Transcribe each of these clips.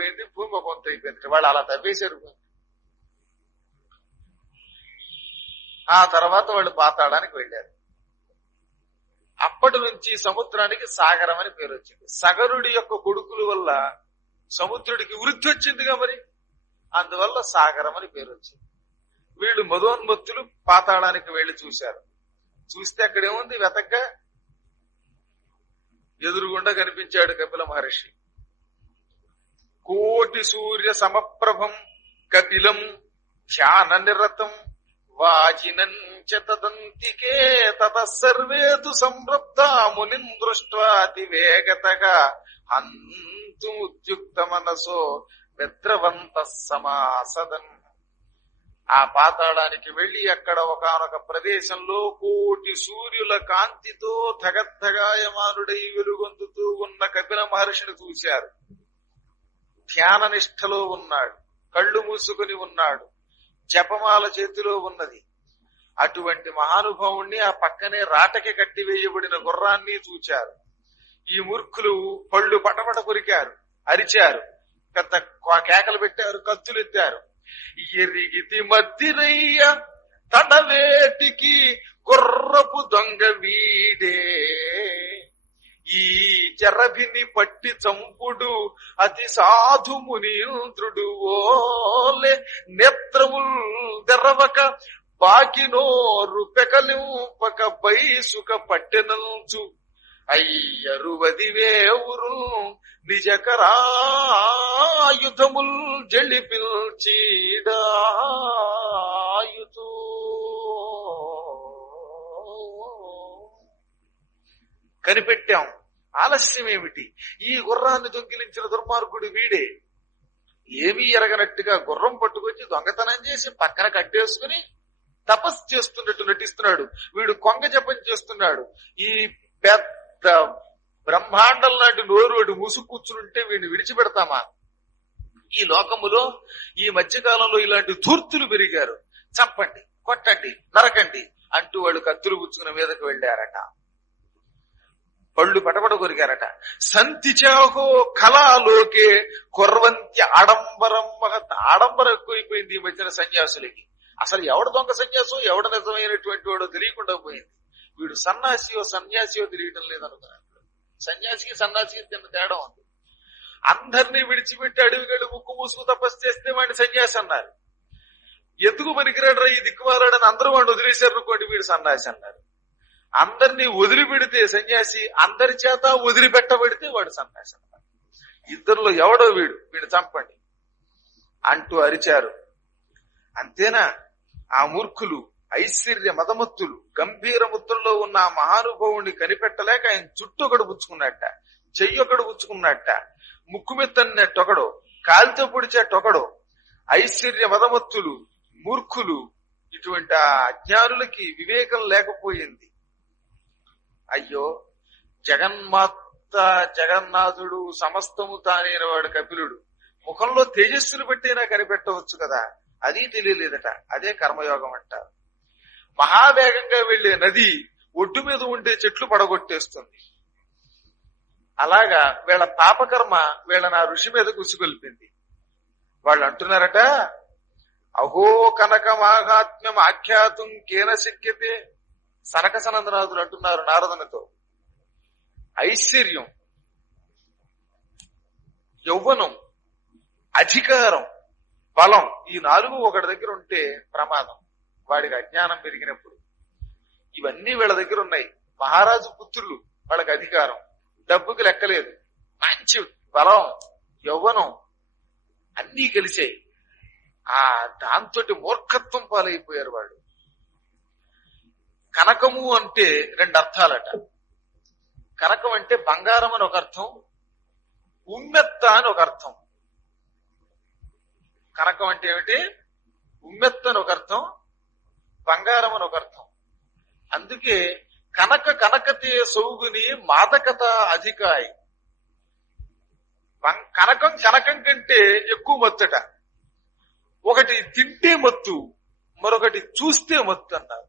అయిపోయింది, భూమి ఒక వంతు అయిపోయింది. వాళ్ళు అలా తవ్వేశారు. ఆ తర్వాత వాళ్ళు పాతాళానికి వెళ్ళారు. అప్పటి నుంచి సముద్రానికి సాగరం అని పేరు వచ్చింది. సగరుడి యొక్క కొడుకుల వల్ల సముద్రుడికి వృద్ధి వచ్చిందిగా, మరి అందువల్ల సాగరం అని పేరు వచ్చింది. వీళ్ళు మదోన్మత్తులు పాతాళానికి వెళ్లి చూశారు. చూస్తే అక్కడేముంది, వెతగ్గా ఎదురుగుండా కనిపించాడు కపిల మహర్షి. కోటి సూర్య సమప్రభం కపిలం ధ్యాన నిరతం వాజినం చ తదంతికే తతః సర్వేతు సంరబ్ధ మునిం దృష్ట్వా అతివేగతగా హంతుముద్యుక్త మనసో విద్రవంతః సమాసదన్. ఆ పాతాళానికి వెళ్లి అక్కడ ఒకానొక ప్రదేశంలో కోటి సూర్యుల కాంతితో ధగద్ధగాయమానుడై వెలుగొందుతూ ఉన్న కపిల మహర్షిని చూశారు. ధ్యాన నిష్ఠలో ఉన్నాడు, కళ్ళు మూసుకుని ఉన్నాడు, జపమాల చేతిలో ఉన్నది. అటువంటి మహానుభావుణ్ణి ఆ పక్కనే రాటకి కట్టివేయబడిన గుర్రాన్ని చూచారు. ఈ మూర్ఖులు పళ్ళు పటపట కొరికారు, అరిచారు, పెద్ద కేకలు పెట్టారు, కత్తులు ఎత్తారు. ఎరిగితి మద్దిరయ్య తడవేటికి గుర్రపు దొంగ వీడే, ఈ జరభిని పట్టి చంపుడు అతి సాధు మునీంద్రుడు ఓలే నేత్రముల్ తెరవక బాకినోరు పెకలింపక బైసుక పట్టెనంచు అయ్యరువదివేవురు నిజకరాయుధముల్ జళిపిల్చీడాయుతూ. కనిపెట్టాం, ఆలస్యం ఏమిటి? ఈ గుర్రాన్ని దొంగిలించిన దుర్మార్గుడు వీడే. ఏమీ ఎరగనట్టుగా గుర్రం పట్టుకొచ్చి దొంగతనం చేసి పక్కన కట్టేసుకుని తపస్సు చేస్తున్నట్టు నటిస్తున్నాడు. వీడు కొంగ జపం చేస్తున్నాడు. ఈ పెద్ద బ్రహ్మాండం లాంటి నోరు ముసుగు కూర్చుంటే వీడిని విడిచిపెడతామా? ఈ లోకములో ఈ మధ్యకాలంలో ఇలాంటి ధూర్తులు పెరిగారు. చంపండి, కొట్టండి, నరకండి అంటూ వాళ్ళు కత్తులు పుచ్చుకున్న మీదకు వెళ్ళారట. పళ్ళు పటపట కొరికారట. సంతిచాహో కళాలోకే కుర్వంత్య ఆడంబరం మహత్. ఆడంబరం ఎక్కువైపోయింది ఈ మధ్యన సన్యాసులకి. అసలు ఎవడు దొంగ సన్యాసం, ఎవడు నిజమైనటువంటి వాడో తెలియకుండా పోయింది. వీడు సన్యాసియో సన్యాసియో తెలియటం లేదనుకున్నాడు. సన్యాసికి సన్యాసికి తిన్న తేడా ఉంది. అందరినీ విడిచిపెట్టి అడవిగడు ముక్కు మూసుకు తపస్సు చేస్తే వాడిని సన్యాసి అన్నారు. ఎందుకు పనికిరాడు రా ఈ దిక్కుమారాడని అందరూ వాడిని వదిలేశారు అనుకోండి, వీడు సన్యాసి అన్నారు. అందరినీ వదిలిపెడితే సన్యాసి, అందరి చేత వదిలిపెట్టబడితే వాడు సన్యాసి అన్నారు. ఇద్దరిలో ఎవడో వీడు చంపండి అంటూ అరిచారు. అంతేనా? ఆ మూర్ఖులు ఐశ్వర్య మదమత్తులు గంభీర ముద్రలో ఉన్న ఆ మహానుభావుణ్ణి కనిపెట్టలేక ఆయన చుట్టూ ఒకడు పుచ్చుకున్నట్ట, చెయ్యొకడు పుచ్చుకున్నట్ట, ముక్కు మెత్తన్నట్టొకడు, కాలితో పొడిచేటొకడు. ఐశ్వర్య మదమత్తులు మూర్ఖులు, ఇటువంటి ఆ అజ్ఞానులకి వివేకం లేకపోయింది. అయ్యో, జగన్మాత జగన్నాథుడు సమస్తము తానైన వాడు కపిలుడు ముఖంలో తేజస్సును పెట్టైనా కనిపెట్టవచ్చు కదా, అది తెలియలేదట. అదే కర్మయోగం అంటారు. మహావేగంగా వెళ్లే నది ఒడ్డు మీద ఉండే చెట్లు పడగొట్టేస్తుంది. అలాగా వీళ్ళ పాపకర్మ వీళ్ళని ఆ ఋషి మీద కుసిగొల్పింది. వాళ్ళు అంటున్నారట, అహో కనక మాహాత్మ్యం ఆఖ్యాతం కేన శక్యతే. సనక సనందనాథులు అంటున్నారు నారదునితో, ఐశ్వర్యం, యౌవనం, అధికారం, బలం, ఈ నాలుగు ఒకటి దగ్గర ఉంటే ప్రమాదం. వాడికి అజ్ఞానం పెరిగినప్పుడు ఇవన్నీ వీళ్ళ దగ్గర ఉన్నాయి. మహారాజు పుత్రులు, వాళ్ళకి అధికారం, డబ్బుకి లెక్కలేదు, మంచి బలం, యౌవనం అన్నీ కలిసాయి. ఆ దాంతో మూర్ఖత్వం పాలైపోయారు వాళ్ళు. కనకము అంటే రెండు అర్థాలట. కనకం అంటే బంగారం అని ఒక అర్థం, ఉమ్మెత్త అని ఒక అర్థం. కనకం అంటే ఏమిటి? ఉమ్మెత్త అని ఒక అర్థం, బంగారం అని ఒక అర్థం. అందుకే కనక కనకతే సౌగుని మాదకత అధికాయి. కనకం కనకం కంటే ఎక్కువ మత్తట. ఒకటి తింటే మత్తు, మరొకటి చూస్తే మత్తు అన్నారు.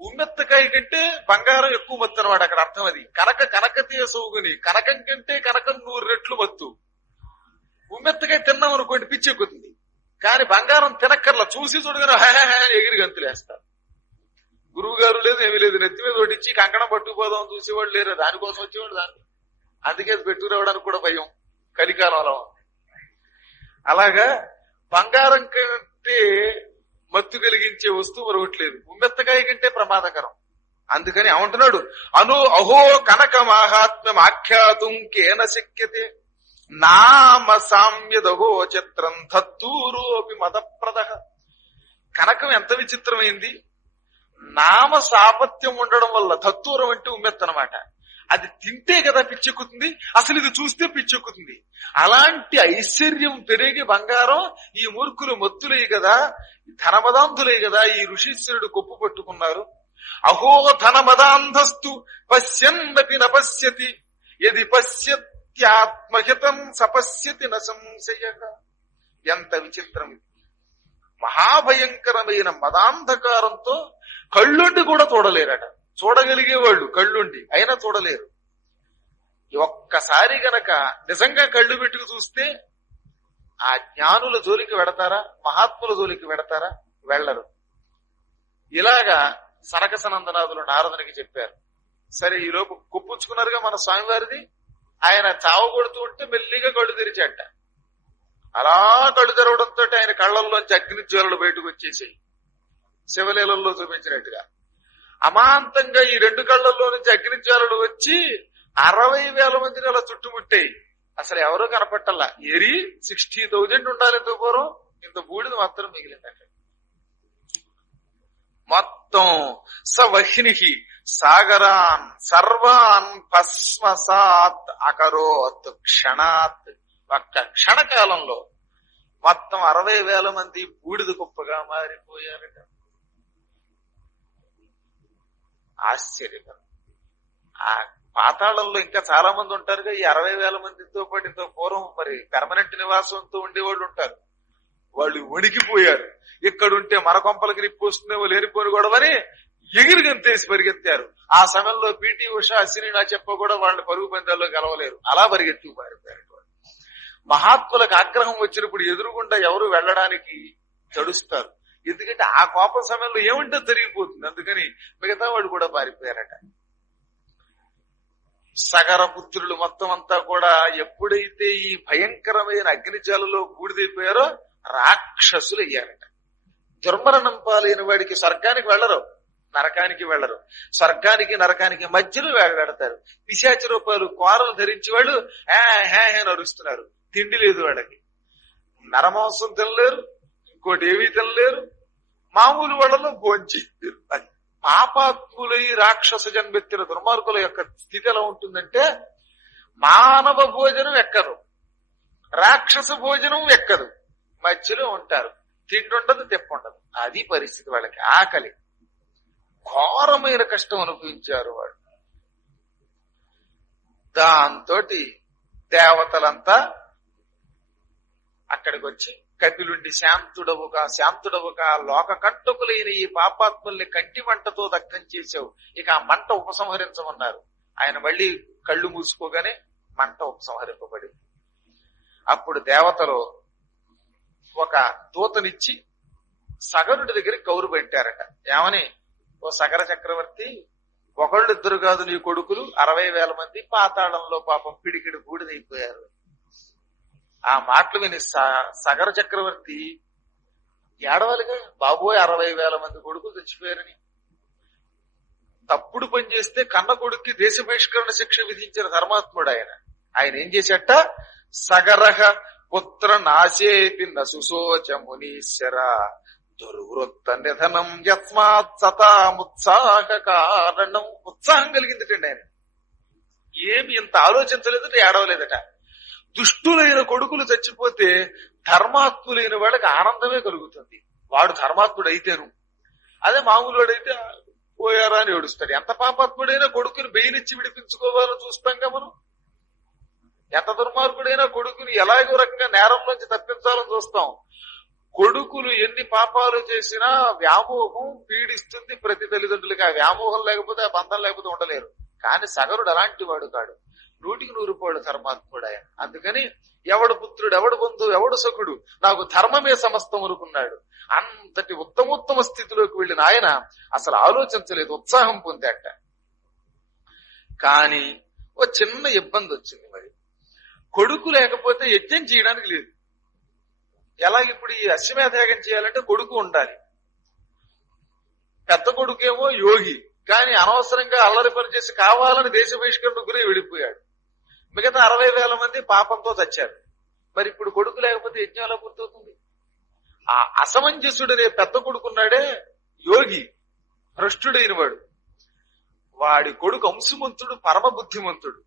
ఉమ్మెత్తకాయ కంటే బంగారం ఎక్కువ మత్తు అన్నమాట అక్కడ అర్థం. అది కనక కనకతే సౌగుని, కనకం కంటే కనకం 100 రెట్లు మత్తు. ఉమ్మెత్తకాయ తిన్నాం అనుకోండి పిచ్చెక్కుతుంది. కానీ బంగారం తినక్కర్లా, చూసి చూడగానే ఎగిరి గంతులేస్తారు. గురువు గారు లేదు, ఏమీ లేదు, నెత్తి మీద ఒడిచ్చి కంకణం పట్టుకుపోదాం చూసేవాళ్ళు లేరు, దానికోసం వచ్చేవాడు దాన్ని. అందుకే పెట్టుకురావడానికి కూడా భయం కలికాలంలో. అలాగా బంగారం కంటే మత్తు కలిగించే వస్తువు మరొకట్లేదు, ఉమ్మెత్తకాయ కంటే ప్రమాదకరం. అందుకని ఏమంటున్నాడు, అహో కనక మాహాత్మ్యం ఆఖ్యాతుం కేన శక్యతే నామ సామ్యదహో చిత్రం ధత్తూరోపి మదప్రద. కనకం ఎంత విచిత్రమైంది, నామ సాపత్యం ఉండడం వల్ల, ధత్తూరం అంటే ఉమ్మెత్తనమాట, అది తింటే కదా పిచ్చెక్కుతుంది, అసలు ఇది చూస్తే పిచ్చెక్కుతుంది. అలాంటి ఐశ్వర్యం పెరిగి బంగారం ఈ మూర్ఖులు మత్తులే కదా, ధనమదాంధులే కదా ఈ ఋషీశ్వరుడు కొప్పు పట్టుకున్నారు. అహో ధనమదాంధస్తు పశ్యన్నపి నపశ్యతి యది పశ్యత్యాత్మహితం సపశ్యతి న సంశయః. ఎంత విచిత్రం ఇది! మహాభయంకరమైన మదాంధకారంతో కళ్ళుండి కూడా చూడలేరట. చూడగలిగే వాళ్ళు కళ్ళుండి అయినా చూడలేరు. ఒక్కసారి గనక నిజంగా కళ్ళు పెట్టుకు చూస్తే ఆ జ్ఞానుల జోలికి వెడతారా, మహాత్ముల జోలికి వెడతారా? వెళ్లరు. ఇలాగా సనక సనందనాథులు నారదునికి చెప్పారు. సరే, ఈలోపు కుప్పుచ్చుకున్నారుగా మన స్వామివారిది. ఆయన చావగొడుతూ ఉంటే మెల్లిగా కళ్ళు తెరిచాట. అలా కళ్ళు తెరవడంతో ఆయన కళ్ళల్లోంచి అగ్ని జ్వాలలు బయటకు వచ్చేసాయి, శివలీలల్లో చూపించినట్టుగా. అమాంతంగా ఈ రెండు కళ్ళల్లో నుంచి అగ్ని జ్వాలలు వచ్చి 60,000 మందిని అలా చుట్టుముట్టాయి. అసలు ఎవరో కనపట్టల్లా. 60,000 ఉండాలి ఎంతో పూర్వం, ఇంత బూడిద మాత్రం మిగిలిందంట. మొత్తం సవహ్ని సాగరాన్ సర్వాన్ భస్మసాత్ అకరోత్ క్షణాత్. ఒక్క క్షణకాలంలో మొత్తం 60,000 మంది బూడిద కుప్పగా మారిపోయారట. ఆశ్చర్యకరం. ఆ పాతాళంలో ఇంకా చాలా మంది ఉంటారుగా. ఈ 60,000 మందితో పాటు ఇంత పూర్వం మరి పెర్మనెంట్ నివాసంతో ఉండేవాళ్ళు ఉంటారు. వాళ్ళు వణికిపోయారు. ఇక్కడుంటే మన కొంపలకి నిప్పు వస్తుందేమో లేనిపోని గొడవని ఎగిరి గంతేసి పరిగెత్తారు. ఆ సమయంలో పిటి ఉషా, అశ్విని నా చెప్ప కూడా వాళ్ళని పరుగు పందాల్లో గెలవలేరు. అలా పరిగెత్తి పారిపోయారు. మహాత్ములకు ఆగ్రహం వచ్చినప్పుడు ఎదురుగుండా ఎవరు వెళ్ళడానికి తడుస్తారు. ఎందుకంటే ఆ కోపం సమయంలో ఏమంటే జరిగిపోతుంది. అందుకని మిగతా వాళ్ళు కూడా పారిపోయారట. సగర పుత్రులు మొత్తం అంతా కూడా ఎప్పుడైతే ఈ భయంకరమైన అగ్నిజాలలో బూడిదైపోయారో రాక్షసులు అయ్యారట. దుర్మరణం పాలైన వాడికి స్వర్గానికి వెళ్లరు, నరకానికి వెళ్లరు. స్వర్గానికి నరకానికి మధ్యలో వేగడతారు. పిశాచి రూపాలు కోరలు ధరించి వాళ్ళు హే నరుస్తున్నారు. తిండి లేదు వాళ్ళకి, నరమాంసం తినలేరు, ఇంకోటి ఏమీ తినలేరు. మామూలు వాళ్ళలో భోంచేస్తారు. పాపాత్ములై రాక్షస జన్మెత్తిన దుర్మార్గుల యొక్క స్థితి ఎలా ఉంటుందంటే, మానవ భోజనం ఎక్కదు, రాక్షస భోజనం ఎక్కదు, మధ్యలో ఉంటారు. తిండుండదు, తెప్పుండదు. అది పరిస్థితి వాళ్ళకి. ఆకలి, ఘోరమైన కష్టం అనుభవించారు వాళ్ళు. దాంతో దేవతలంతా అక్కడికి వచ్చి కపిలుండి శాంతుడవుగా లోక కంటకులైన ఈ పాపాత్ముల్ని కంటి మంటతో దగ్ధం చేశావు, ఇక ఆ మంట ఉపసంహరించమన్నారు. ఆయన మళ్ళీ కళ్ళు మూసుకోగానే మంట ఉపసంహరింపబడింది. అప్పుడు దేవతలు ఒక దూతనిచ్చి సగరుడి దగ్గరికి కౌరు పెట్టారట. ఏమని, ఓ సగర చక్రవర్తి, ఒకళ్ళిద్దరు కాదు నీ కొడుకులు 60,000 మంది పాతాళంలో పాపం పిడికిడి బూడిదైపోయారు. ఆ మాటలు విని సగర చక్రవర్తి ఏడవాలిగా, బాబోయ్ 60,000 మంది కొడుకులు చచ్చిపోయారని. తప్పుడు పని చేస్తే కన్న కొడుక్కి దేశ బహిష్కరణ శిక్ష విధించిన ధర్మాత్ముడు ఆయన. ఆయన ఏం చేశాట, సగరహ పుత్ర నాశేపి నసుశోచ మునీశ్వర దుర్వృత్త నిధనం యస్మాత్ సతాముత్సాహ కారణం. ఉత్సాహం కలిగిందటండి ఆయన. ఏమి ఇంత ఆలోచించలేదట, ఏడవలేదట. దుష్టులైన కొడుకులు చచ్చిపోతే ధర్మాత్ములైన వాళ్ళకి ఆనందమే కలుగుతుంది. వాడు ధర్మాత్ముడు అయితేను. అదే మామూలు వాడైతే పోయారా అని ఏడుస్తాడు. ఎంత పాపాత్ముడైనా కొడుకుని బెయిలిచ్చి విడిపించుకోవాలని చూస్తాంగా మనం. ఎంత దుర్మార్గుడైనా కొడుకుని ఎలాగో రకంగా నేరంలోంచి తప్పించాలని చూస్తాం. కొడుకులు ఎన్ని పాపాలు చేసినా వ్యామోహం పీడిస్తుంది ప్రతి తల్లిదండ్రులకి. ఆ వ్యామోహం లేకపోతే, ఆ బంధం లేకపోతే ఉండలేరు. కానీ సగరుడు అలాంటి వాడు కాడు. 100% ధర్మాత్ముడు ఆయన. అందుకని ఎవడు పుత్రుడు, ఎవడు బంధువు, ఎవడు సఖుడు, నాకు ధర్మమే సమస్తం అనుకున్నాడు. అంతటి ఉత్తమోత్తమ స్థితిలోకి వెళ్ళిన ఆయన అసలు ఆలోచించలేదు, ఉత్సాహం పొందాట. కానీ ఓ చిన్న ఇబ్బంది వచ్చింది. మరి కొడుకు లేకపోతే యజ్ఞం చేయడానికి లేదు. ఎలాగిప్పుడు ఈ అశ్వమేధయాగం చేయాలంటే కొడుకు ఉండాలి. పెద్ద కొడుకేమో యోగి, కానీ అనవసరంగా అల్లరి పని చేసి కావాలని దేశ బహిష్కరణ గురి వెళ్ళిపోయాడు. మిగతా 60,000 మంది పాపంతో చచ్చారు. మరి ఇప్పుడు కొడుకు లేకపోతే యజ్ఞం ఎలా పూర్తవుతుంది? ఆ అసమంజసుడనే పెద్ద కొడుకున్నాడే యోగి, భ్రష్టుడైన వాడు, వాడి కొడుకు అంశుమంతుడు, పరమ బుద్ధిమంతుడు.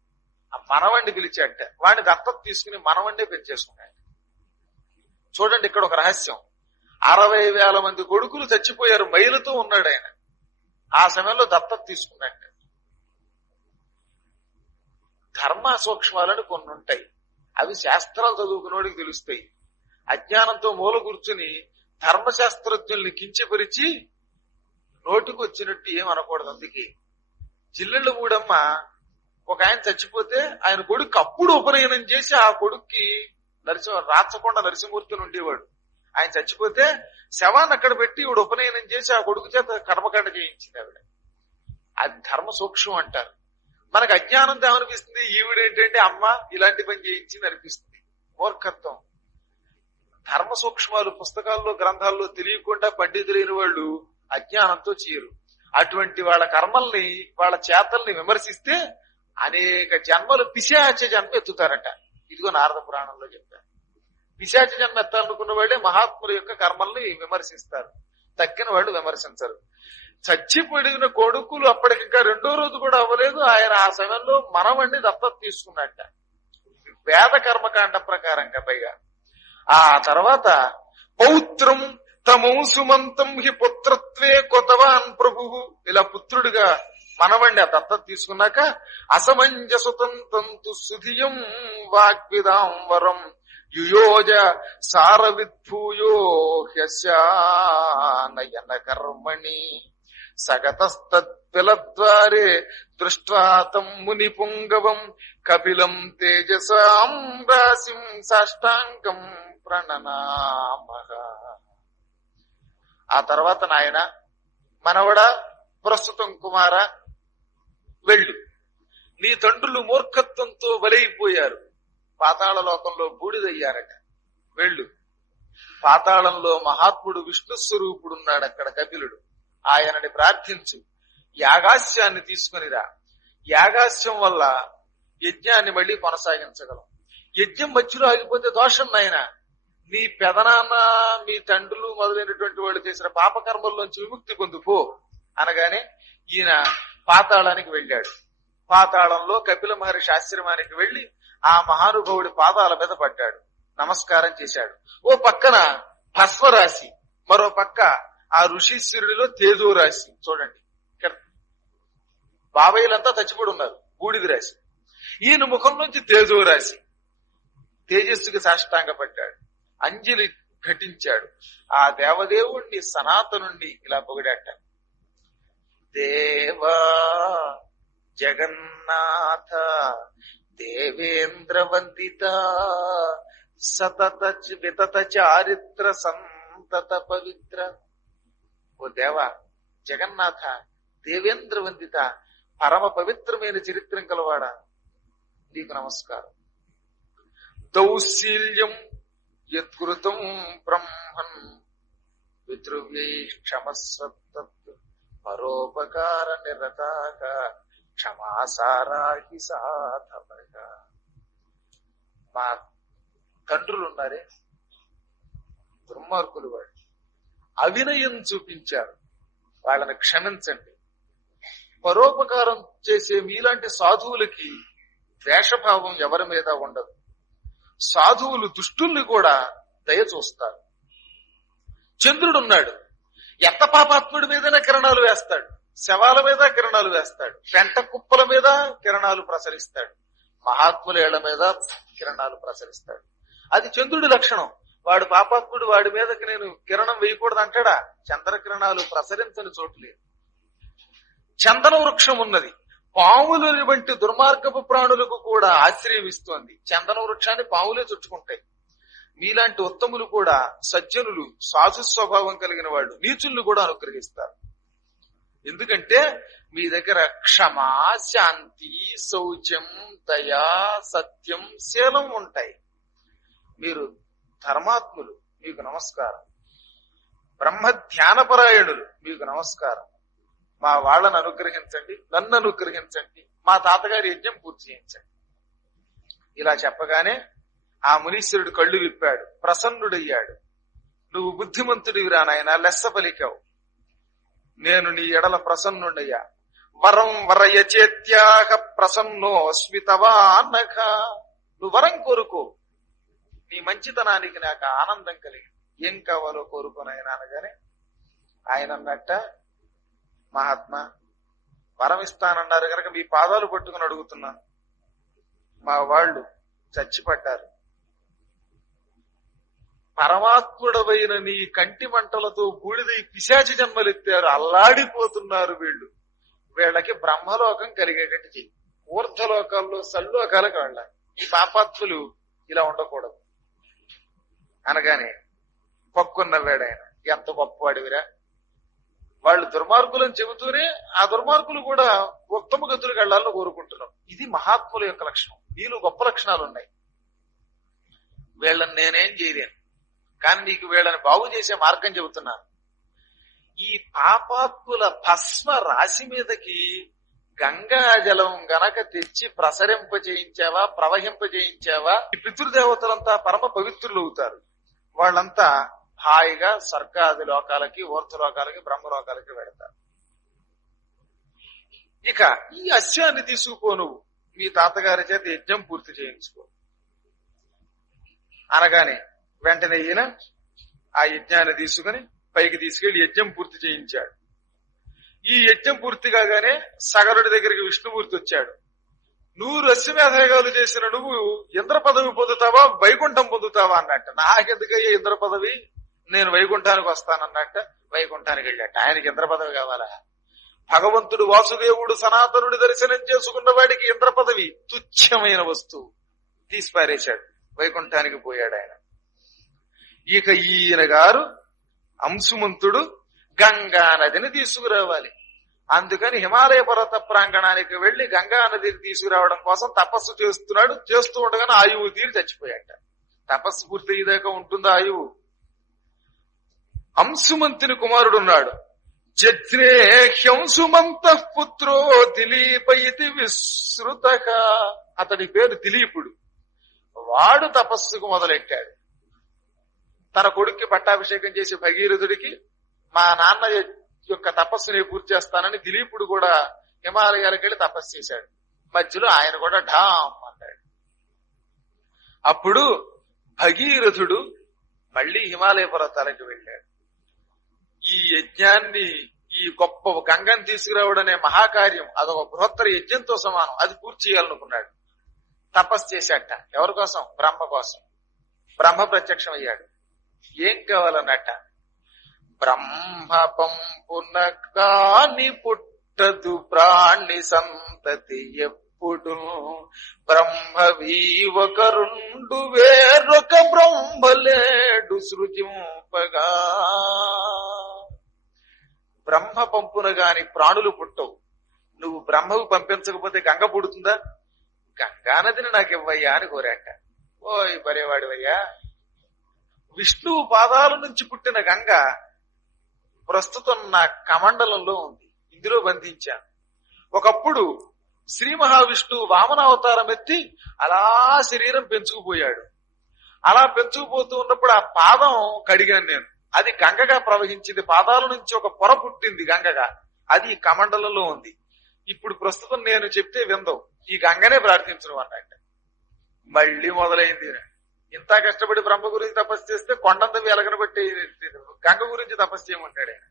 ఆ మనవణ్ణి పిలిచాట. వాడిని దత్తత తీసుకుని మనవణ్ణే పెంచేసుకున్నాడు. చూడండి, ఇక్కడ ఒక రహస్యం. 60,000 మంది కొడుకులు చచ్చిపోయారు, మైలుతో ఉన్నాడు ఆయన. ఆ సమయంలో దత్తత తీసుకున్నాడు. ధర్మ సూక్ష్మాలను కొన్ని ఉంటాయి, అవి శాస్త్రాలు చదువుకున్నోడికి తెలుస్తాయి. అజ్ఞానంతో మూల కూర్చుని ధర్మశాస్త్రజ్ఞుల్ని కించపరిచి నోటికి వచ్చినట్టు ఏమనకూడదు. అందుకే జిల్లెళ్ళగూడమ్మ ఒక ఆయన చచ్చిపోతే ఆయన కొడుకు అప్పుడు ఉపనయనం చేసి ఆ కొడుక్కి రాచకొండ నరసింహమూర్తిని ఉండేవాడు. ఆయన చచ్చిపోతే శవాన్ని అక్కడ పెట్టి ఈవిడ ఉపనయనం చేసి ఆ కొడుకు చేత కర్మకాండ చేయించింది ఆవిడ. అది ధర్మ సూక్ష్మం అంటారు. మనకు అజ్ఞానంతో ఏమనిపిస్తుంది, ఈవిడేంటంటే అమ్మ ఇలాంటి పని చేయించింది అనిపిస్తుంది. మూర్ఖత్వం. ధర్మ సూక్ష్మాలు పుస్తకాల్లో గ్రంథాల్లో తెలియకుండా పండితులైన వాళ్ళు అజ్ఞానంతో చేయరు. అటువంటి వాళ్ళ కర్మల్ని, వాళ్ళ చేతల్ని విమర్శిస్తే అనేక జన్మలు పిశాచ జన్మ ఎత్తుతారట. ఇదిగో నారద పురాణంలో చెప్పారు. పిశాచ జన్మ ఎత్తాలనుకున్న వాళ్ళే మహాత్ముల యొక్క కర్మల్ని విమర్శిస్తారు, తక్కిన వాళ్ళు విమర్శించరు. చచ్చిపోయిన కొడుకులు అప్పటికింకా 2వ రోజు కూడా అవ్వలేదు. ఆయన ఆ సమయంలో మనవణ్ణి దత్తత తీసుకున్నట్ట, వేద కర్మకాండ ప్రకారంగా. పైగా ఆ తర్వాత పౌత్రం తమౌసుమంతం హి పుత్రత్వే కొతవాన్ ప్రభు, ఇలా పుత్రుడిగా మనవణ్ణి ఆ దత్తత తీసుకున్నాక అసమంజసుతం తంతు సుధియం వాగ్విదాం వరం యుయోజ సారవిద్భూయో హ్యశానయన కర్మణి సగతస్తత్పిలద్వారే దృష్ట్వా తం ముని పుంగవం కపిలం తేజసాం రాశిం సాష్టాంగం ప్రణనామః. ఆ తర్వాత నాయన మనవడా, ప్రస్తుతం కుమార, వెళ్ళు. నీ తండ్రులు మూర్ఖత్వంతో బలైపోయారు, పాతాళ లోకంలో బూడిదయ్యారట. వెళ్ళు. పాతాళంలో మహాత్ముడు విష్ణు స్వరూపుడున్నాడు అక్కడ కపిలుడు. ఆయనని ప్రార్థించు. యాగాస్యాన్ని తీసుకునిరా. యాగాస్యం వల్ల యజ్ఞాన్ని మళ్ళీ కొనసాగించగలం. యజ్ఞం మధ్యలో ఆగిపోతే దోషం నాయన. నీ పెదనాన్న, మీ తండ్రులు మొదలైనటువంటి వాళ్ళు చేసిన పాపకర్మల్లోంచి విముక్తి పొందుపో అనగానే ఈయన పాతాళానికి వెళ్ళాడు. పాతాళంలో కపిల మహర్షి ఆశ్రమానికి వెళ్లి ఆ మహానుభావుడి పాదాల మీద పడ్డాడు, నమస్కారం చేశాడు. ఓ పక్కన భస్వరాశి, మరో పక్క ఆ ఋషీశ్వరుడిలో తేజో రాశి. చూడండి, ఇక్కడ బాబాయిలంతా చచ్చిపోయి ఉన్నారు, బూడిది రాశి. ఈయన ముఖం నుంచి తేజో రాశి, తేజస్సుకి సాష్టాంగ పడ్డాడు, అంజలి ఘటించాడు. ఆ దేవదేవుణ్ణి సనాతనుణ్ణి ఇలా పొగిడాట. దేవా జగన్నాథ దేవేంద్ర వందిత సతత వితత చారిత్ర సంతత పవిత్ర. ఓ దేవా, జగన్నాథ, దేవేంద్ర వందిత, పరమ పవిత్రమైన చరిత్రం కలవాడా, నీకు నమస్కారం. దౌశీల్యం యత్కృతం బ్రహ్మన్ పితృవ్యై క్షమస్వతత్ పరోపకార నిరతాక క్షమాసారాహి సాధవక. మా తండ్రులు ఉన్నారే, దుర్మార్గులు, వాళ్ళు అవినయం చూపించారు, వాళ్ళని క్షమించండి. పరోపకారం చేసే మీలాంటి సాధువులకి ద్వేషభావం ఎవరి మీద ఉండదు. సాధువులు దుష్టుల్ని కూడా దయ చూస్తారు. చంద్రుడున్నాడు, ఎంత పాపాత్ముడి మీదనే కిరణాలు వేస్తాడు, శవాల మీద కిరణాలు వేస్తాడు, పెంట కుప్పల మీద కిరణాలు ప్రసరిస్తాడు, మహాత్ముల ఏళ్ల మీద కిరణాలు ప్రసరిస్తాడు. అది చంద్రుడి లక్షణం. వాడు పాపాత్ముడు, వాడి మీదకి నేను కిరణం వేయకూడదు అంటాడా? చంద్ర కిరణాలు ప్రసరించని చోటు లేదు. చందన వృక్షం ఉన్నది, పాములని వంటి దుర్మార్గపు ప్రాణులకు కూడా ఆశ్రయం ఇస్తోంది. చందన వృక్షాన్ని పాములే చుట్టుకుంటాయి. మీలాంటి ఉత్తములు కూడా, సజ్జనులు, సాధు స్వభావం కలిగిన వాళ్ళు నీచుల్ని కూడా అనుగ్రహిస్తారు. ఎందుకంటే మీ దగ్గర క్షమా, శాంతి, శౌచం, దయా, సత్యం, శీలం ఉంటాయి. మీరు ధర్మాత్ములు, మీకు నమస్కారం. బ్రహ్మ ధ్యానపరాయణులు, మీకు నమస్కారం. మా వాళ్ళను అనుగ్రహించండి, నన్ను అనుగ్రహించండి, మా తాతగారి యజ్ఞం పూర్తి చేయించండి. ఇలా చెప్పగానే ఆ మునీశ్వరుడు కళ్ళు విప్పాడు, ప్రసన్నుడయ్యాడు. నువ్వు బుద్ధిమంతుడివిరా నాయన, లెస్స పలికావు. నేను నీ ఎడల ప్రసన్నుడయ్యా. వరం వరయ చేత్యాహ ప్రసన్నోస్మితవానఘ. నువ్వు వరం కోరుకో, నీ మంచితనానికి నాకు ఆనందం కలిగి ఏం కావాలో కోరుకోనైనా అనగానే ఆయన అన్నట్ట, మహాత్మా వరం ఇస్తానన్నారు కనుక మీ పాదాలు పట్టుకుని అడుగుతున్నాను. మా వాళ్ళు చచ్చిపడ్డారు. పరమాత్ముడవైన నీ కంటి మంటలతో బూడిదై పిశాచి జన్మలెత్తారు, అల్లాడిపోతున్నారు వీళ్ళు. వీళ్ళకి బ్రహ్మలోకం కలిగేటట్టు చెయ్యి. ఊర్ధ్వలోకాల్లో సల్లోకాలకు వెళ్ళాలి. ఈ పాపాత్ములు ఇలా ఉండకూడదు అనగానే పక్కున్నవాడాయన, ఎంత గొప్పవాడివిరా. వాళ్ళు దుర్మార్గులను చెబుతూనే ఆ దుర్మార్గులు కూడా ఉత్తమ గతులకు వెళ్లాలని కోరుకుంటున్నాం. ఇది మహాత్ముల యొక్క లక్షణం. వీళ్ళు గొప్ప లక్షణాలు ఉన్నాయి. వీళ్ళని నేనేం చేయలేను, కానీ నీకు వీళ్ళని బాగు చేసే మార్గం చెబుతున్నాను. ఈ పాపాత్ముల భస్మ రాశి మీదకి గంగా జలం గనక తెచ్చి ప్రసరింప చేయించావా, ప్రవహింప చేయించావా, ఈ పితృదేవతలంతా పరమ పవిత్రులు అవుతారు. వాళ్ళంతా హాయిగా స్వర్గాది లోకాలకి, ఊర్ధ్వలోకాలకి, బ్రహ్మలోకాలకి వెళతారు. ఇక ఈ అశ్వాన్ని తీసుకుపో, నువ్వు మీ తాతగారి చేత యజ్ఞం పూర్తి చేయించుకో అనగానే వెంటనే ఈయన ఆ యజ్ఞాన్ని తీసుకుని పైకి తీసుకెళ్లి యజ్ఞం పూర్తి చేయించాడు. ఈ యజ్ఞం పూర్తి కాగానే సగరుడి దగ్గరికి విష్ణుమూర్తి వచ్చాడు. నువ్వు రస్యమేధయాగాలు చేసిన నువ్వు ఇంద్ర పదవి పొందుతావా, వైకుంఠం పొందుతావా అన్నట్ట. నాకెందుకయ్యా ఇంద్ర పదవి, నేను వైకుంఠానికి వస్తానన్నట్ట. వైకుంఠానికి వెళ్ళాట. ఆయనకి ఇంద్ర పదవి కావాలా? భగవంతుడు వాసుదేవుడు సనాతనుడి దర్శనం చేసుకున్న వాడికి ఇంద్ర పదవి తుచ్చమైన వస్తువు. తీసి పారేశాడు, వైకుంఠానికి పోయాడు ఆయన. ఇక ఈయన గారు అంశుమంతుడు గంగా నదిని తీసుకురావాలి. అందుకని హిమాలయ పర్వత ప్రాంగణానికి వెళ్లి గంగా నదిని తీసుకురావడం కోసం తపస్సు చేస్తున్నాడు. చేస్తూ ఉండగానే ఆయువు తీరి చచ్చిపోయాట. తపస్సు పూర్తి అయ్యేదాకా ఉంటుందా ఆయువు? అంశుమంతుని కుమారుడున్నాడు. జత్రే హ్యంసుమంత పుత్రో దిలీప ఇది విశ్రుతగా. అతడి పేరు దిలీపుడు. వాడు తపస్సుకు మొదలెట్టాడు. తన కొడుక్కి పట్టాభిషేకం చేసి భగీరథుడికి మా నాన్న యొక్క తపస్సుని పూర్తి చేస్తానని దిలీపుడు కూడా హిమాలయాలకు వెళ్ళి తపస్సు చేశాడు. మధ్యలో ఆయన కూడా ఢామ్ అన్నాడు. అప్పుడు భగీరథుడు మళ్లీ హిమాలయ పర్వతాలకు వెళ్ళాడు. ఈ యజ్ఞాన్ని, ఈ గొప్ప గంగను తీసుకురావడం అనే మహాకార్యం, అదొక బృహత్తర యజ్ఞంతో సమానం. అది పూర్తి చేయాలనుకున్నాడు. తపస్సు చేశాట. ఎవరి కోసం? బ్రహ్మ కోసం. బ్రహ్మ ప్రత్యక్షం అయ్యాడు. ఏం కావాలన్నట్ట, బ్రహ్మ పంపున కాని పుట్టదు ప్రాణి సంతతి ఎప్పుడు, బ్రహ్మవీవక రెండు వేరొక బ్రహ్మలేడు సృజింపగా. బ్రహ్మ పంపున గాని ప్రాణులు పుట్టవు. నువ్వు బ్రహ్మకు పంపించకపోతే గంగ పుడుతుందా? గంగానదిని నాకు ఇవ్వయ్యా అని కోరాట. ఓయ్ బరేవాడివయ్యా, విష్ణువు పాదాల నుంచి పుట్టిన గంగ ప్రస్తుతం నా కమండలంలో ఉంది. ఇందులో బంధించాను. ఒకప్పుడు శ్రీ మహావిష్ణువు వామనావతారం ఎత్తి అలా శరీరం పెంచుకుపోయాడు. అలా పెంచుకుపోతూ ఉన్నప్పుడు ఆ పాదం కడిగాను నేను. అది గంగగా ప్రవహించింది. పాదాల నుంచి ఒక పొర పుట్టింది గంగగా. అది కమండలంలో ఉంది. ఇప్పుడు ప్రస్తుతం నేను చెప్తే విందవు. ఈ గంగనే ప్రార్థించను అన్నట్టు. మళ్ళీ మొదలైంది. ఇంత కష్టపడి బ్రహ్మ గురించి తపస్సు చేస్తే కొండంత వెలగనబట్టి గంగ గురించి తపస్సు చేయమంటాడు ఆయన.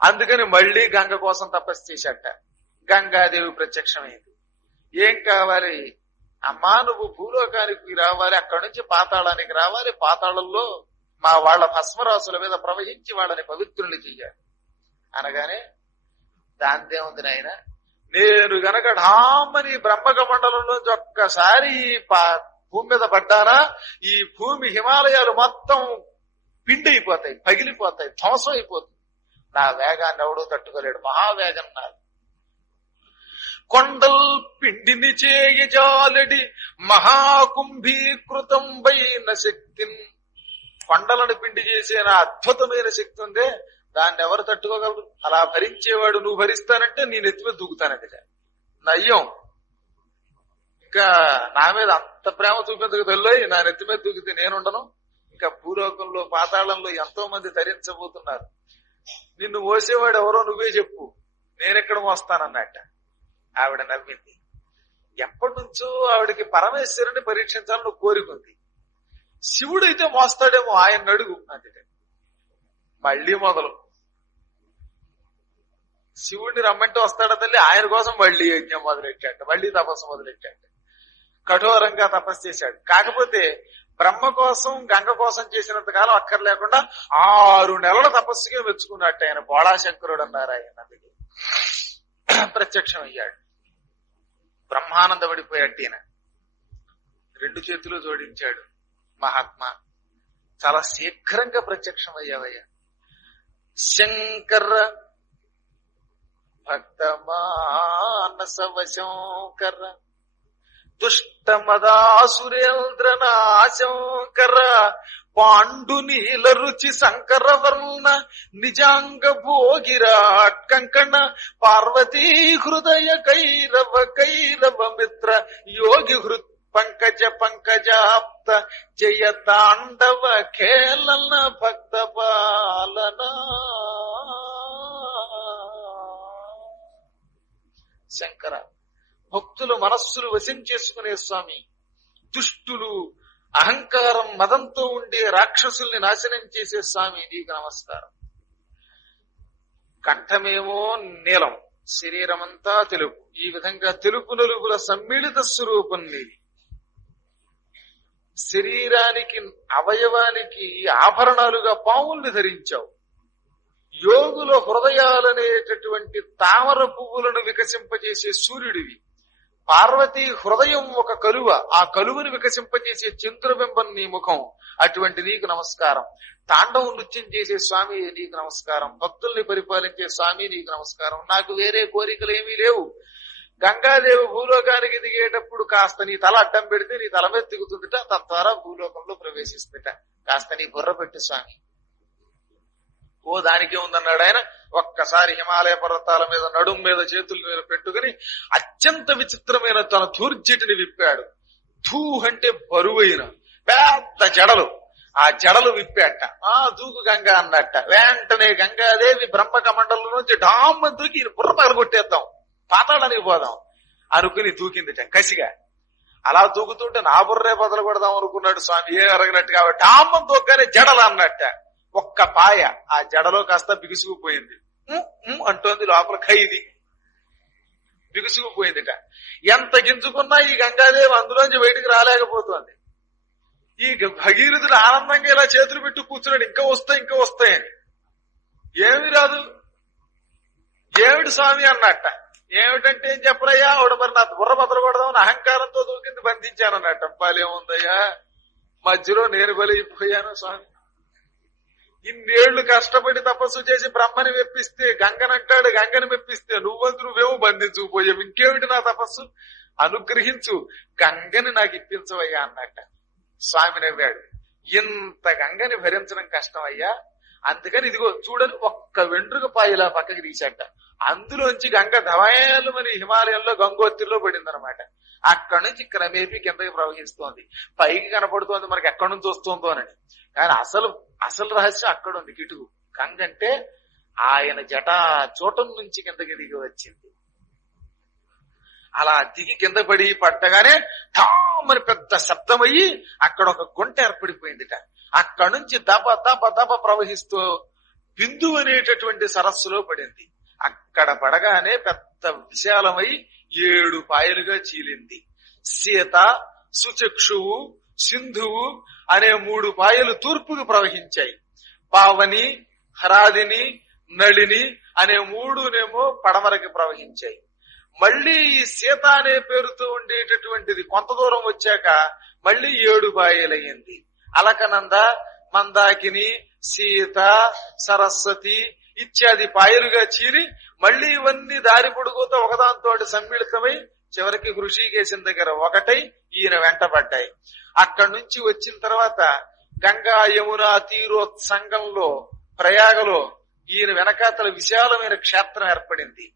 అందుకని మళ్ళీ గంగ కోసం తపస్సు చేశాట. గంగాదేవి ప్రత్యక్షమైంది. ఏం కావాలి అమ్మా, నువ్వు భూలోకానికి రావాలి, అక్కడి నుంచి పాతాళానికి రావాలి, పాతాళంలో మా వాళ్ళ భస్మరాసుల మీద ప్రవహించి వాళ్ళని పవిత్రుల్ని చెయ్యాలి అనగానే, దాంతే ఉంది నాయన, నేను గనక ఢామని బ్రహ్మక మండలంలోంచి ఒక్కసారి భూమి మీద పడ్డానా, ఈ భూమి హిమాలయాలు మొత్తం పిండి అయిపోతాయి, పగిలిపోతాయి, ధ్వంసం అయిపోతుంది. నా వేగాన్ని ఎవడూ తట్టుకోలేడు, మహావేగం నాది. కొండల్ పిండిని చేయజాలడి మహాకుంభీకృతం పైన శక్తిని, కొండలను పిండి చేసే నా అద్భుతమైన శక్తి ఉందే, దాన్ని ఎవరు తట్టుకోగలరు? అలా భరించేవాడు నువ్వు భరిస్తానంటే నీ నెత్తి మీద దూకుతానండి. నయ్యం ఇంకా నా మీద అంత ప్రేమ చూపించక తెల్లోయి, నా నెత్తి మీద దూకితే నేనుండను. ఇంకా భూలోకంలో పాతాళంలో ఎంతో మంది తరించబోతున్నారు. నిన్ను మోసేవాడు ఎవరో నువ్వే చెప్పు, నేనెక్కడ మోస్తానన్నట్ట. ఆవిడ నవ్వింది. ఎప్పటి నుంచో ఆవిడకి పరమేశ్వరుని పరీక్షించాలని కోరికుంది. శివుడైతే మోస్తాడేమో, ఆయన అడుగు అంటే మళ్ళీ మొదలు. శివుడిని రమ్మంటే వస్తాడా తల్లి? ఆయన కోసం మళ్ళీ యజ్ఞం మొదలెట్టాడు, మళ్ళీ తపస్సు మొదలెట్టాడు. కఠోరంగా తపస్సు చేశాడు. కాకపోతే బ్రహ్మ కోసం గంగ కోసం చేసినంత కాలం అక్కర్లేకుండా 6 నెలల తపస్సుకే మెచ్చుకున్నట్టు ఆయన. బోళాశంకరుడు అన్నారు ఆయన. అందుకే ప్రత్యక్షం అయ్యాడు. బ్రహ్మానంద పడిపోయాడు ఈయన. 2 చేతులు జోడించాడు. మహాత్మా, చాలా శీఘ్రంగా ప్రత్యక్షం అయ్యావయ్యా. శంకర భక్తమానస వశంకర దుష్టమదాసురేంద్ర నాశంకర పాండు నీల రుచి శంకర వర్ణ నిజాంగ భోగిరాట్ కంకణ పార్వతీ హృదయ కైరవ కైరవ మిత్ర యోగి హృత్ పంకజ పంకజాప్త జయ తాండవ ఖేళన భక్త పాలన. శంకర, భక్తులు మనస్సులు వశం చేసుకునే స్వామి, దుష్టులు అహంకారం మదంతో ఉండే రాక్షసుల్ని నాశనం చేసే స్వామి, నీకు నమస్కారం. కంఠమేమో నీలం, శరీరమంతా తెలుపు. ఈ విధంగా తెలుపు నలుగుల సమ్మిళిత స్వరూపం నీది. శరీరానికి అవయవానికి ఆభరణాలుగా పాముల్ని ధరించావు. యోగుల హృదయాలనేటటువంటి తామర పువ్వులను వికసింపజేసే సూర్యుడివి. పార్వతీ హృదయం ఒక కలువ, ఆ కలువను వికసింపజేసే చంద్రబింబం నీ ముఖం. అటువంటి నీకు నమస్కారం. తాండవ నృత్యం చేసే స్వామి నీకు నమస్కారం. భక్తుల్ని పరిపాలించే స్వామి నీకు నమస్కారం. నాకు వేరే కోరికలు ఏమీ లేవు. గంగాదేవి భూలోకానికి దిగేటప్పుడు కాస్త నీ తల అడ్డం పెడితే నీ తల మీద దిగుతుందిట, తద్వారా భూలోకంలో ప్రవేశిస్తుందిట. కాస్త నీ బుర్ర పెట్టు స్వామి. ఓ దానికే ఉందన్నాడు ఆయన. ఒక్కసారి హిమాలయ పర్వతాల మీద నడుం మీద చేతుల మీద పెట్టుకుని అత్యంత విచిత్రమైన తన ధూర్జటిని విప్పాడు. ధూ అంటే బరువైన పెద్ద జడలు. ఆ జడలు విప్పాట. దూకు గంగా అన్నట్ట. వెంటనే గంగాదేవి బ్రహ్మక మండలం నుంచి డామ్మని దూకి బుర్ర పగలగొట్టేద్దాం, పాతాళానికి పోదాం అనుకుని దూకిందిట కసిగా. అలా దూకుతుంటే నా బుర్రే బదులు కొడదాం అనుకున్నాడు స్వామి. ఏం అరగనట్టు కాబట్టి డామ్మని దూకగానే జడలు అన్నట్ట. ఒక్క పాయ ఆ జడలో కాస్త బిగుసుకుపోయింది. అంటోంది లోపల ఖైదీ. బిగుసుకుపోయిందిట. ఎంత గింజుకున్నా ఈ గంగాదేవి అందులోంచి బయటికి రాలేకపోతుంది. ఈ భగీరథుడు ఆనందంగా ఇలా చేతులు పెట్టి కూర్చున్నాడు. ఇంకా వస్తాయని. ఏమి రాదు. ఏమిటి స్వామి అన్నట్ట. ఏమిటంటే ఏం చెప్పరయ్యా, ఆవిడ మరి నా బుర్ర బదలకూడదామని అహంకారంతో దూకింది, బంధించానన్నట్ట. పాలేముందయ్యా, మధ్యలో నేను బలైపోయాను స్వామి. ఇన్నేళ్లు కష్టపడి తపస్సు చేసి బ్రహ్మని మెప్పిస్తే గంగనంటాడు, గంగని మెప్పిస్తే నువ్వేమో బంధించుకుపోయావు. ఇంకేమిటి నా తపస్సు, అనుగ్రహించు, గంగని నాకు ఇప్పించవయ్యా అన్నట్ట. స్వామి నవ్వాడు. ఇంత గంగని భరించడం కష్టం అయ్యా, అందుకని ఇదిగో చూడని ఒక్క వెంట్రుక పాయిలా పక్కకి తీశాట. అందులోంచి గంగ ధవాయలమని హిమాలయంలో గంగోత్రిలో పడిందనమాట. అక్కడి నుంచి క్రమేపీ కిందకి ప్రవహిస్తోంది. పైకి కనపడుతోంది మనకి ఎక్కడి నుంచి వస్తుందోనని. కానీ అసలు రహస్యం అక్కడ ఉంది. కిటుకు గంగంటే ఆయన జటా చూటం నుంచి కిందకి దిగి వచ్చింది. అలా దిగి కింద పడి పట్టగానే ఠామని పెద్ద శబ్దమయ్యి అక్కడ ఒక గుంట ఏర్పడిపోయిందిట. అక్కడి నుంచి దబ దబ దబ ప్రవహిస్తూ బిందు అనేటటువంటి సరస్సులో పడింది. అక్కడ పడగానే పెద్ద విశాలమై 7 పాయలుగా చీలింది. సీత, సుచక్షువు, సింధువు అనే 3 పాయలు తూర్పుకు ప్రవహించాయి. పావని, హరాదిని, నళిని అనే 3 పడమరకి ప్రవహించాయి. మళ్ళీ ఈ సీత అనే పేరుతో ఉండేటటువంటిది కొంత దూరం వచ్చాక మళ్ళీ 7 బాయలయ్యింది. అలకనంద, మందాకిని, సీత, సరస్వతి ఇత్యాది పాయలుగా చీరి మళ్ళీ ఇవన్నీ దారి పొడుగుతో ఒకదాంతో సమ్మిళితమై చివరికి హృషికేశం దగ్గర ఒకటై ఈయన వెంటబడ్డాయి. అక్కడి నుంచి వచ్చిన తర్వాత గంగా యమున తీరోత్సంగంలో ప్రయాగలో ఈయన వెనకాతల విశాలమైన క్షేత్రం ఏర్పడింది.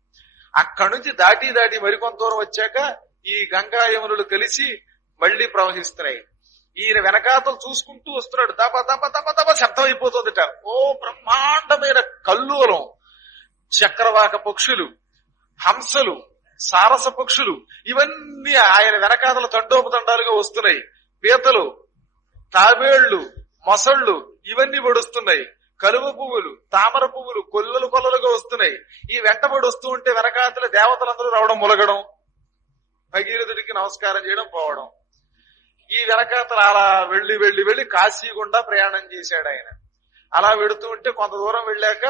అక్కడి నుంచి దాటి మరికొంత దూరం వచ్చాక ఈ గంగా యమునులు కలిసి మళ్లీ ప్రవహిస్తున్నాయి. ఈయన వెనకాతలు చూసుకుంటూ వస్తున్నాడు. దప దప దప దప శబ్దం అయిపోతుందట. ఓ బ్రహ్మాండమైన కల్లోలం, చక్రవాక పక్షులు, హంసలు, సారస పక్షులు ఇవన్నీ ఆయన వెనకాతల తండోపతండాలుగా వస్తున్నాయి. పీతలు, తాబేళ్లు, మొసళ్ళు ఇవన్నీ పడుస్తున్నాయి. కలువ పువ్వులు, తామర పువ్వులు కొల్లలుగా వస్తున్నాయి. ఈ వెంటబడి వస్తూ ఉంటే వెనకాతల దేవతలందరూ రావడం, ములగడం, భగీరథుడికి నమస్కారం చేయడం, పోవడం. ఈ వెనకాతల అలా వెళ్లి కాశీ గుండా ప్రయాణం చేశాడు ఆయన. అలా వెడుతూ ఉంటే కొంత దూరం వెళ్ళాక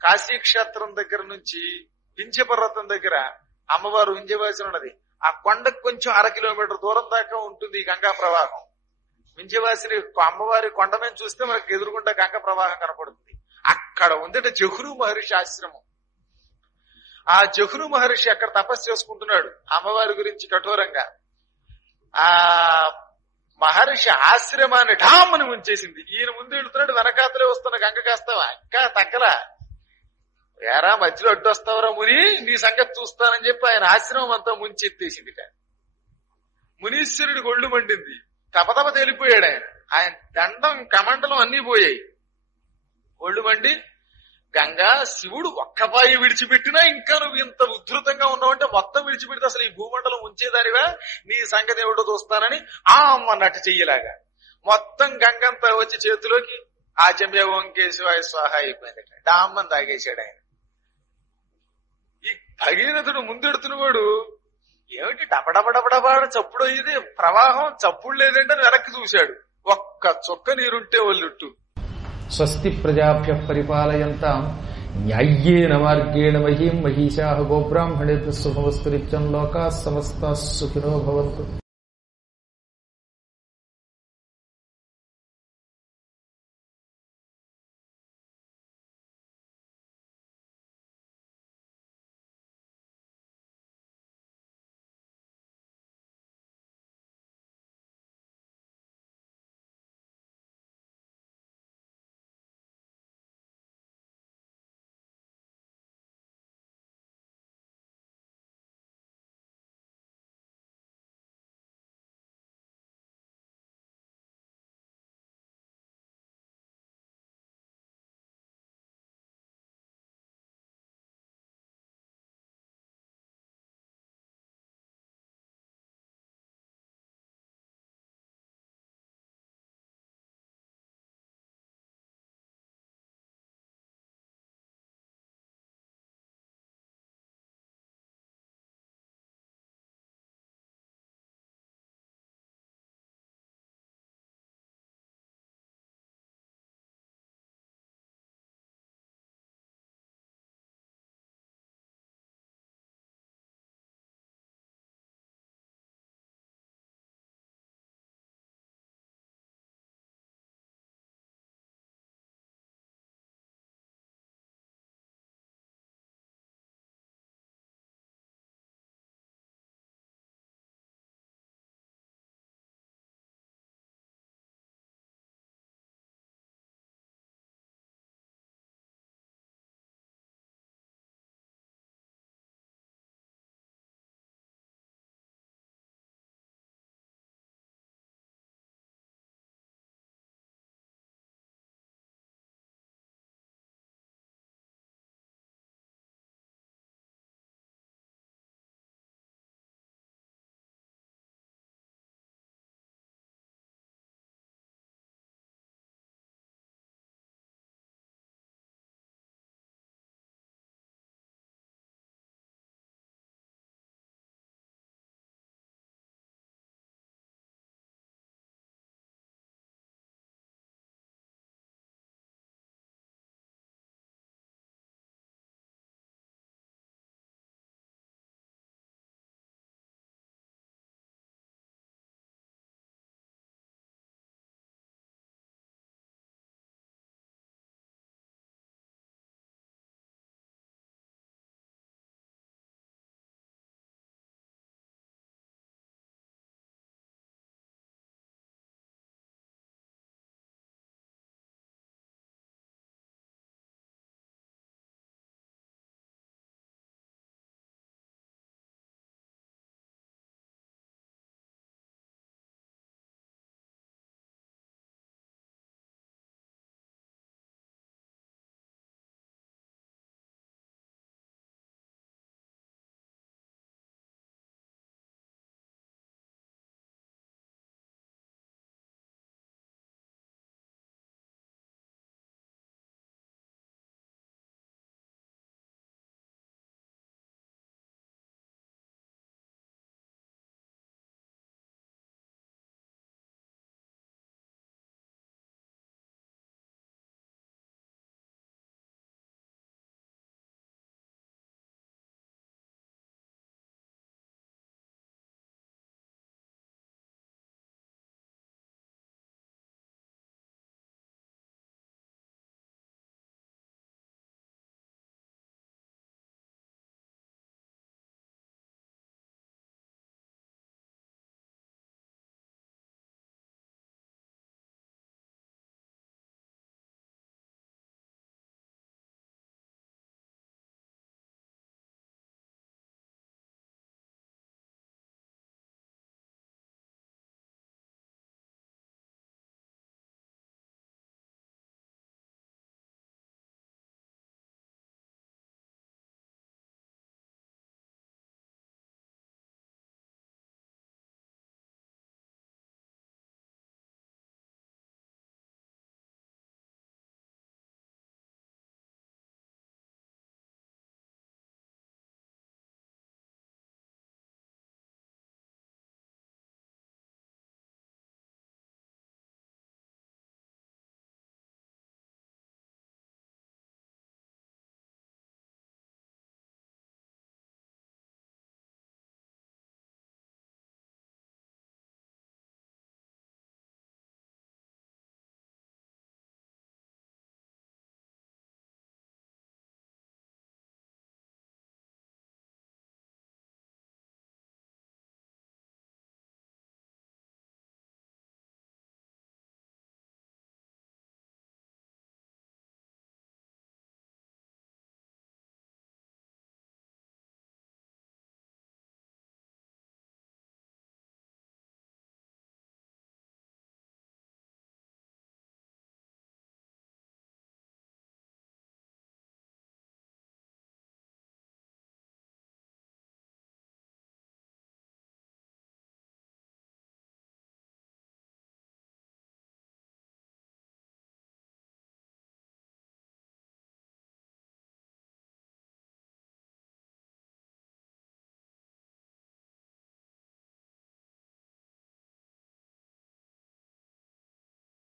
కాశీ క్షేత్రం దగ్గర నుంచి వింధ్యపర్వతం దగ్గర అమ్మవారు వింధ్యవాసిని ఉన్నది. ఆ కొండకు కొంచెం 1/2 కిలోమీటర్ దూరం దాకా ఉంటుంది ఈ గంగా ప్రవాహం. వింధ్యవాసిని అమ్మవారి కొండమని చూస్తే మనకు ఎదురుగుండా గంగ ప్రవాహం కనపడుతుంది. అక్కడ ఉంది జహురు మహర్షి ఆశ్రమం. ఆ జహురు మహర్షి అక్కడ తపస్సు చేసుకుంటున్నాడు అమ్మవారి గురించి కఠోరంగా. ఆ మహర్షి ఆశ్రమాన్ని ఢామని ముంచేసింది. ఈయన ముందు వెళుతున్నాడు, వెనకాతలే వస్తున్న గంగ కాస్తావా ఇంకా తగ్గలా, ఏరా మధ్యలో అడ్డొస్తావరా ముని, నీ సంగతి చూస్తానని చెప్పి ఆయన ఆశ్రమం అంతా ముంచెత్తేసింది. మునీశ్వరుడి ఒళ్ళు మండింది, తపతప తేలిపోయాడు ఆయన. ఆయన దండం కమండలం అన్ని పోయాయి. ఒళ్ళు మండి, గంగా శివుడు ఒక్కపాయి విడిచిపెట్టినా ఇంకా నువ్వు ఇంత ఉద్ధృతంగా ఉన్నావంటే మొత్తం విడిచిపెడితే అసలు ఈ భూమండలం ఉంచేదానివా, నీ సంగతి ఏమిటో చూస్తానని అన్నట్టు చెయ్యలాగా మొత్తం గంగంతా వచ్చి చేతిలోకి ఆచమ్య ఓంకేశవాయ స్వాహ అయిపోయిందట. డామ్మని తాగేశాడు ఆయన. ఈ భగీరథుడు ముందెడుతున్నవాడు ఏమిటి డబడబడబడబాడ చప్పుడు అయ్యేది, ప్రవాహం చప్పుడు లేదంటే వెనక్కి చూశాడు. ఒక్క చుక్క నీరుంటే ఒళ్ళుట్టు. స్వస్తి ప్రజాభ్యః పరిపాలయంతాం న్యాయ్యేన మార్గేణ మహీం మహిషాః గోబ్రాహ్మణేభ్యః శుభమస్తు నిత్యం లోకాః సమస్తాః సుఖినో భవంతు.